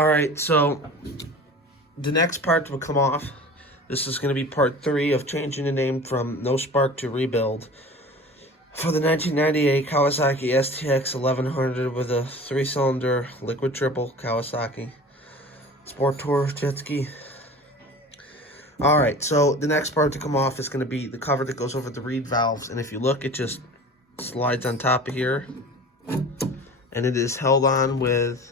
Alright, so the next part will come off. This is going to be part 3 of changing the name from No Spark to Rebuild for the 1998 Kawasaki STX 1100 with a 3-cylinder liquid triple Kawasaki Sport Tour jet ski. Alright, so the next part to come off is going to be the cover that goes over the reed valves. And if you look, it just slides on top of here. And it is held on with...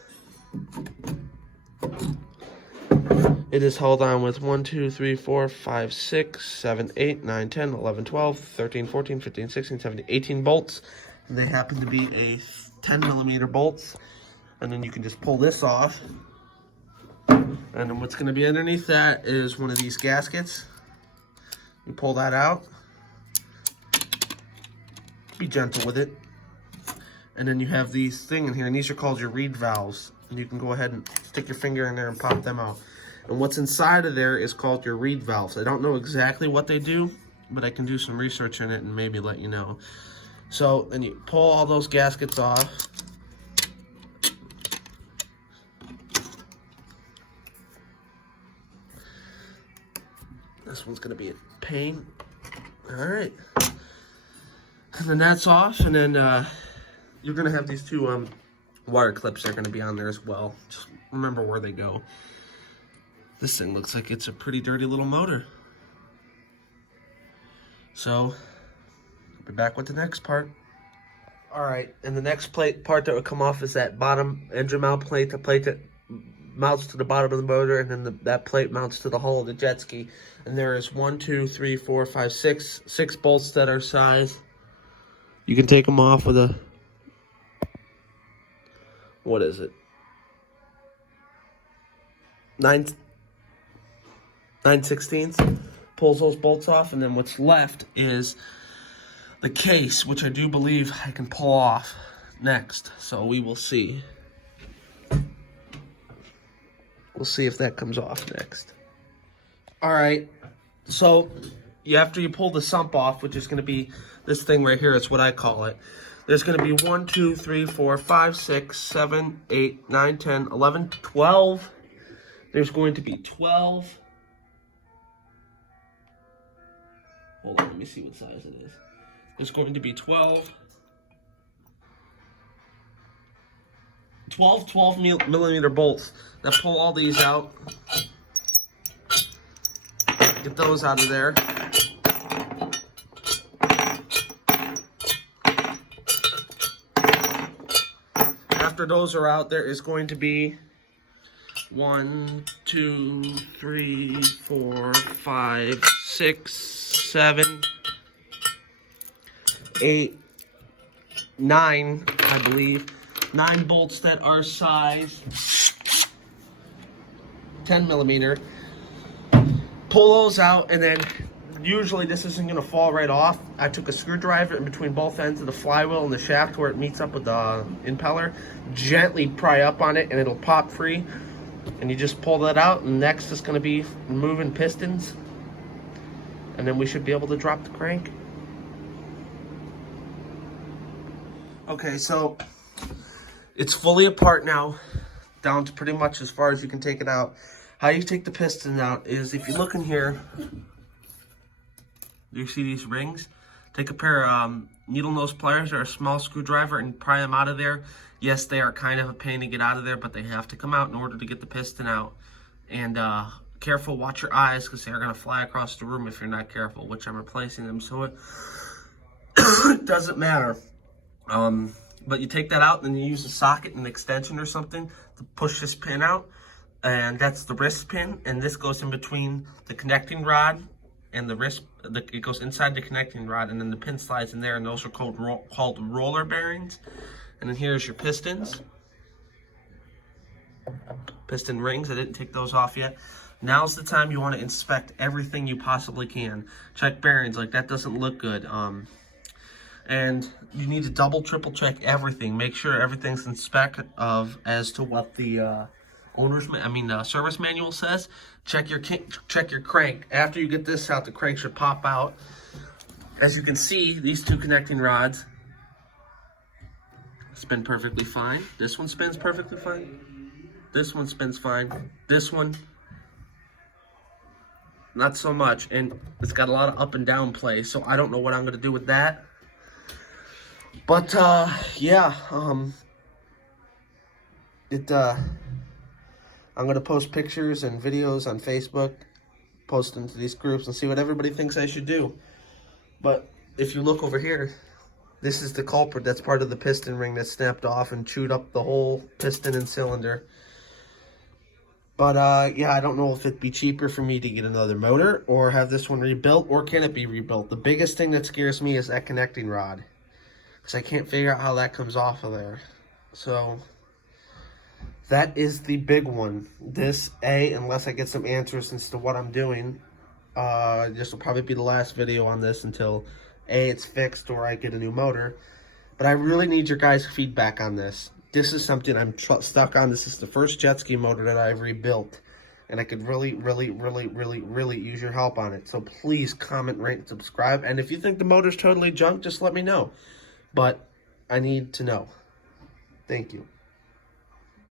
It is held on with 1, 2, 3, 4, 5, 6, 7, 8, 9, 10, 11, 12, 13, 14, 15, 16, 17, 18 bolts. And they happen to be a 10mm bolts. And then you can just pull this off. And then what's going to be underneath that is one of these gaskets. You pull that out. Be gentle with it. And then you have these thing in here, and these are called your reed valves. And you can go ahead and stick your finger in there and pop them out. And what's inside of there is called your reed valves. I don't know exactly what they do, but I can do some research in it and maybe let you know. So then you pull all those gaskets off. This one's gonna be a pain. All right. And then that's off, and then you're gonna have these two wire clips that are gonna be on there as well. Just remember where they go. This thing looks like it's a pretty dirty little motor. So, I'll be back with the next part. Alright, and the next part that will come off is that bottom engine mount plate, the plate that mounts to the bottom of the motor, and then that plate mounts to the hull of the jet ski. And there is 1, 2, 3, 4, 5, 6 bolts that are size. You can take them off with a, what is it? 9/16. Pulls those bolts off, and then what's left is the case, which I do believe I can pull off next. So we will see. We'll see if that comes off next. Alright, so after you pull the sump off, which is going to be this thing right here, it's what I call it. There's going to be 1, 2, 3, 4, 5, 6, 7, 8, 9, 10, 11, 12. There's going to be 12. Hold on, let me see what size it is. There's going to be 12 12mm bolts that pull all these out. Get those out of there. After those are out, there is going to be 1, 2, 3, 4, 5, 6, 7, 8, 9, I believe. 9 bolts that are size 10mm. Pull those out, and then usually this isn't going to fall right off. I took a screwdriver in between both ends of the flywheel and the shaft where it meets up with the impeller. Gently pry up on it, and it'll pop free. And you just pull that out, and next is going to be removing pistons. And then we should be able to drop the crank. Okay, so it's fully apart now, down to pretty much as far as you can take it out. How you take the piston out is, if you look in here, do you see these rings? Take a pair of needle nose pliers or a small screwdriver and pry them out of there. Yes, they are kind of a pain to get out of there, but they have to come out in order to get the piston out. And careful, watch your eyes, because they're going to fly across the room if you're not careful, which I'm replacing them, so it doesn't matter. But you take that out, and then you use a socket and extension or something to push this pin out. And that's the wrist pin, and this goes in between the connecting rod and the wrist. It goes inside the connecting rod, and then the pin slides in there, and those are called roller bearings. And then here's your pistons. Piston rings, I didn't take those off yet. Now's the time you want to inspect everything you possibly can. Check bearings, like that doesn't look good. And you need to double, triple check everything. Make sure everything's in spec as to what the service manual says. Check your crank. After you get this out, the crank should pop out. As you can see, these two connecting rods spin perfectly fine. This one spins perfectly fine. This one spins fine. This one, not so much. And it's got a lot of up and down play, so I don't know what I'm going to do with that. But, yeah, I'm going to post pictures and videos on Facebook, post them to these groups, and see what everybody thinks I should do. But if you look over here, this is the culprit. That's part of the piston ring that snapped off and chewed up the whole piston and cylinder. But, yeah, I don't know if it'd be cheaper for me to get another motor or have this one rebuilt, or can it be rebuilt? The biggest thing that scares me is that connecting rod, because I can't figure out how that comes off of there. So that is the big one. This, unless I get some answers as to what I'm doing, this will probably be the last video on this until it's fixed or I get a new motor. But I really need your guys' feedback on this. This is something I'm stuck on. This is the first jet ski motor that I've rebuilt, and I could really use your help on it. So please comment, rate, and subscribe. And if you think the motor's totally junk, just let me know. But I need to know. Thank you.